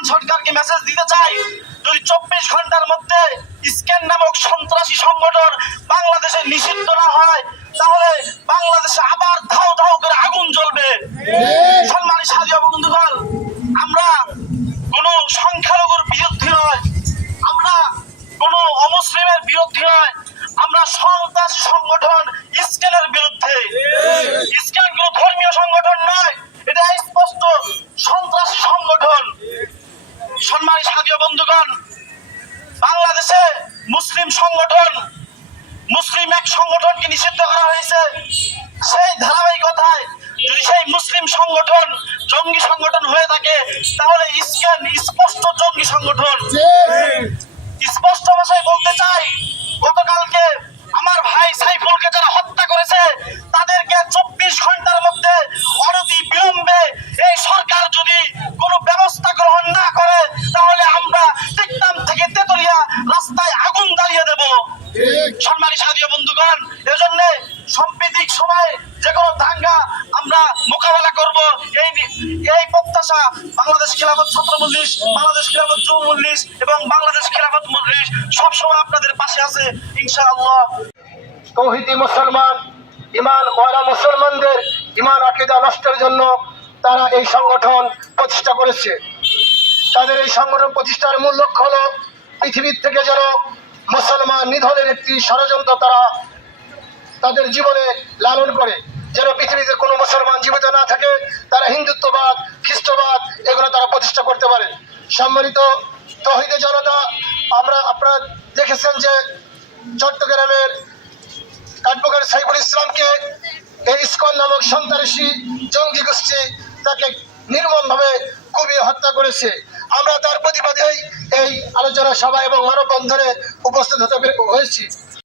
বর্তমান সরকারকে মেসেজ দিতে চাই যদি চব্বিশ ঘণ্টার মধ্যে স্ক্যান নামক সন্ত্রাসী সংগঠন বাংলাদেশে নিষিদ্ধ না হয়, তাহলে বাংলাদেশে আবার ধাও ধাও করে আগুন জ্বলবে। সম্মানী সাজিয়া বন্ধুগণ, আমরা কোনো সংখ্যালঘুর বিরুদ্ধে নয়, আমরা কোনো অমুসলিমের বিরুদ্ধে নয়, আমরা সন্ত্রাসী সংগঠন ইস্কেলের বিরুদ্ধে। সাথীয় বন্ধুগণ বাংলাদেশে মুসলিম সংগঠন মুসলিম এক সংগঠনকে নিষিদ্ধ করা হয়েছে। সেই ধারাবাহিকতায় যদি সেই মুসলিম সংগঠন জঙ্গি সংগঠন হয়ে থাকে তাহলে ইসকেন স্পষ্ট জঙ্গি সংগঠন। স্পষ্ট ভাষায় বলতে চাই গতকালকে সম্মানী সাথীয় বন্ধুগণ। এজন্য সাম্প্রতিক সময় যে কোনো দাঙ্গা আমরা মোকাবেলা করব। এই এই প্রত্যাশা বাংলাদেশ খেলাফত ছাত্র মজলিস, বাংলাদেশ খেলাফত যুব মজলিস এবং বাংলাদেশ খেলাফত মজলিস সবসময় আপনাদের পাশে আছে, ইনশাআল্লাহ। তৌহিদি মুসলমান, ইমান ওয়ালা মুসলমানদের ইমান আকিদা নষ্টের জন্য তারা এই সংগঠন প্রতিষ্ঠা করেছে। তাদের এই সংগঠন প্রতিষ্ঠার মূল লক্ষ্য হলো পৃথিবীর থেকে যেন নিধনের একটি ষড়যন্ত্র তারা তাদের জীবনে লালন করে। যেন পৃথিবীতে কোনো মুসলমান জীবিত না থাকে, তারা হিন্দুত্ববাদ, খ্রিস্টবাদ, এগুলো তারা প্রতিষ্ঠা করতে পারে। সম্মানিত তহিদে জনতা, আমরা আপনারা দেখেছেন যে চট্টগ্রামের কাঠবুকের সাইফুল ইসলামকে এই ইস্কন নামক সন্ত্রাসী জঙ্গি গোষ্ঠী তাকে নির্মমভাবে কুপিয়ে হত্যা করেছে। আমরা তার প্রতিবাদেই এই আলোচনা সভা এবং মানববন্ধনে উপস্থিত হতে হয়েছি